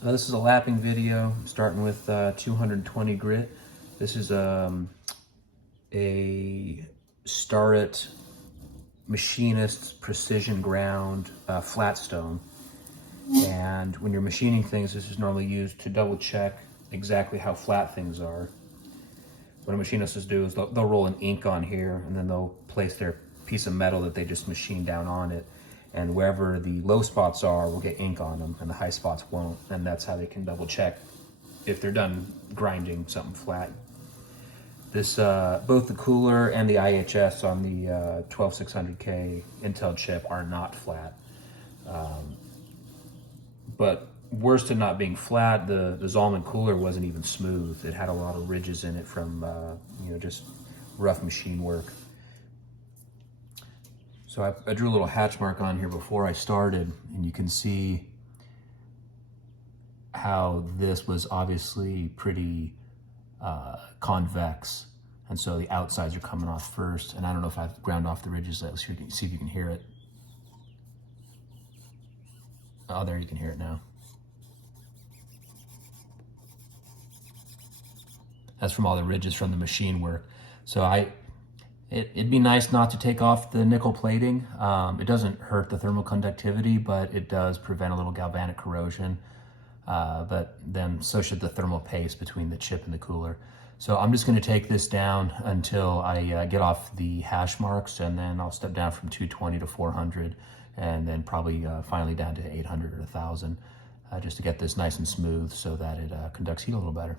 So this is a lapping video, starting with 220 grit. This is a Starrett Machinist Precision Ground flat stone. And when you're machining things, this is normally used to double check exactly how flat things are. What a machinist will do is they'll roll an ink on here, and then they'll place their piece of metal that they just machined down on it. And wherever the low spots are, will get ink on them, and the high spots won't. And that's how they can double check if they're done grinding something flat. This, both the cooler and the IHS on the 12600K Intel chip are not flat. But worse than not being flat, the Zalman cooler wasn't even smooth. It had a lot of ridges in it from just rough machine work. So I drew a little hatch mark on here before I started, and you can see how this was obviously pretty convex, and so the outsides are coming off first. And I don't know if I've ground off the ridges. Let's see if you can hear it. Oh, there, you can hear it now. That's from all the ridges from the machine work. So it'd be nice not to take off the nickel plating. It doesn't hurt the thermal conductivity, but it does prevent a little galvanic corrosion. But then so should the thermal paste between the chip and the cooler. So I'm just going to take this down until I get off the hash marks, and then I'll step down from 220 to 400, and then probably finally down to 800 or 1000, just to get this nice and smooth so that it conducts heat a little better.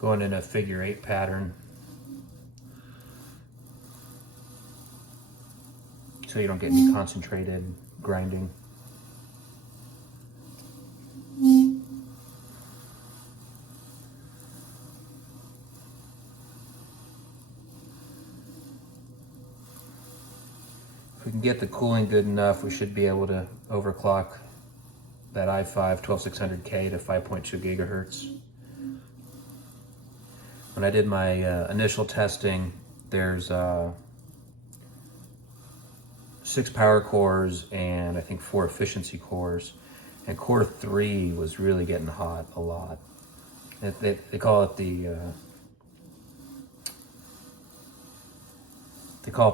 Going in a figure 8 pattern so you don't get any concentrated grinding. If we can get the cooling good enough, we should be able to overclock that i5 12600K to 5.2 gigahertz. When I did my initial testing, there's 6 power cores and I think 4 efficiency cores, and core 3 was really getting hot a lot. They call it the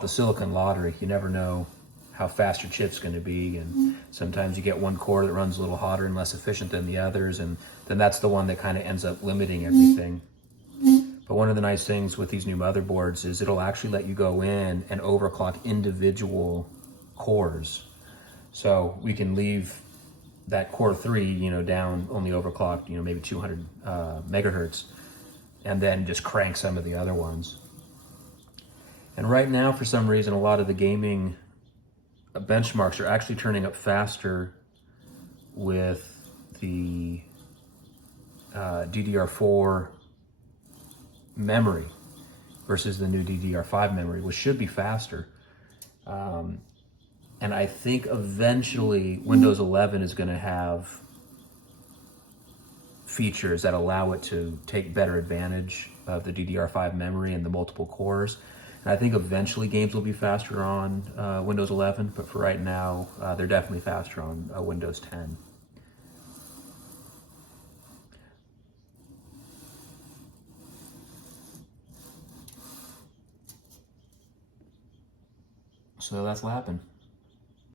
silicon lottery. You never know how fast your chip's going to be, and sometimes you get one core that runs a little hotter and less efficient than the others, and then that's the one that kind of ends up limiting everything. But one of the nice things with these new motherboards is it'll actually let you go in and overclock individual cores. So we can leave that core 3, down only overclocked, maybe 200 megahertz, and then just crank some of the other ones. And right now, for some reason, a lot of the gaming benchmarks are actually turning up faster with the DDR4 memory versus the new DDR5 memory, which should be faster. And I think eventually Windows 11 is going to have features that allow it to take better advantage of the DDR5 memory and the multiple cores. And I think eventually games will be faster on Windows 11, but for right now, they're definitely faster on Windows 10. So that's lapping.